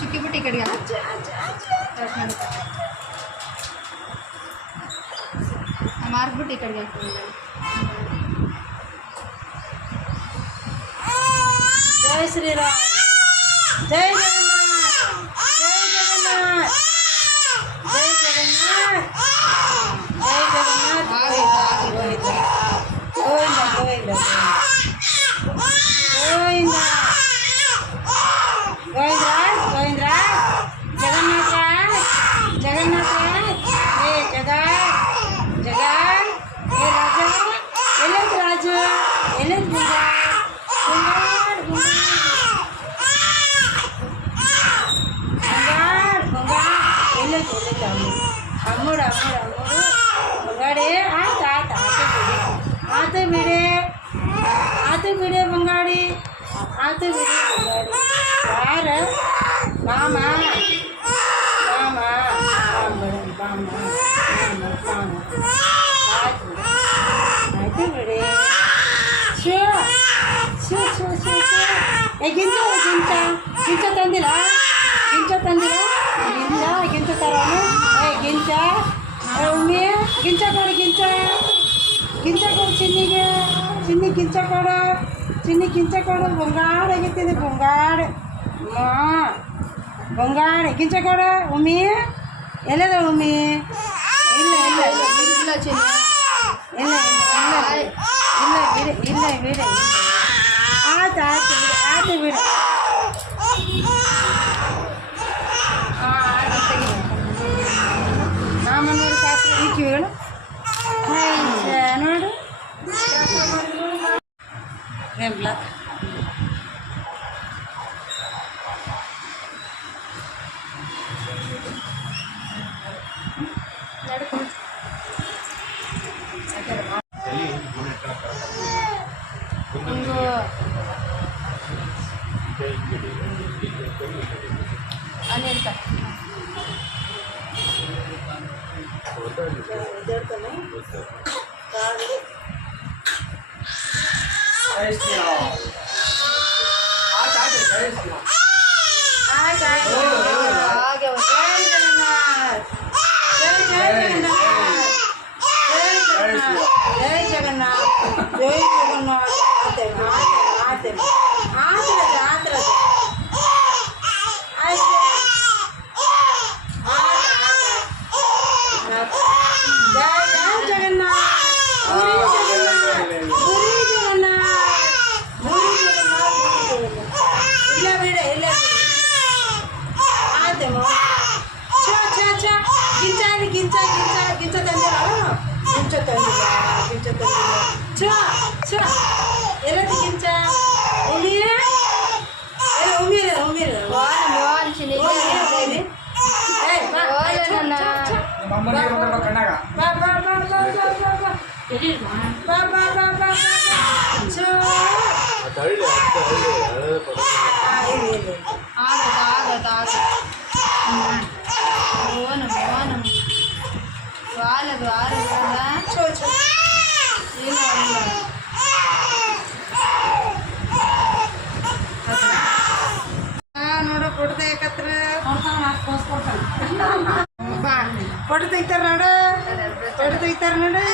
चुकी भी टिकट गया हमारे भी टिकट गया जय श्री राम जय जगन्नाथ जय जगन्नाथ जय जगन्नाथ जय जगन्नाथ गोविंदा गोविंदा गोविंदा गोविंदा गोविंदा जगन्नाथ जगन्नाथ हे जगह जगह हे राजा एलेत राजा एलेत अम्मुड़ अम्मुड़ अम्मुड़ बंगाड़े आत आत आते बिड़े बंगाड़ी आते बिड़े बंगाड़ी यार मामा मामा मामा आते बिड़े शो शो शो शो गिंचा तंदिला गिंचा तरानु गिंचा उम्मी गिंचा कोड़ चिन्नी गिंचा कोड़ बंगाड़ आगितिदे बंगाड़ माँ बंगाड़ गिंचा कोड़ उम्मी एलेद उम्मी ಇಲ್ಲ ಚಿನ್ನಿ ಇಲ್ಲ ಬಿಡು ಆಯ್ತು ಬಿಡು ರಾಮನೂರು ಶಾಸ್ತ್ರ ಈ ಕಿವಿಗಳು ನೋಡು ಬ್ಲಾಕ್ अनिता जय जगन्नाथ आते ನೋಡು ಫೋಟೋ ತೆಗಿಕತ್ರ ಫೋಟೋ ತೆಗಿತಾರ ನೋಡು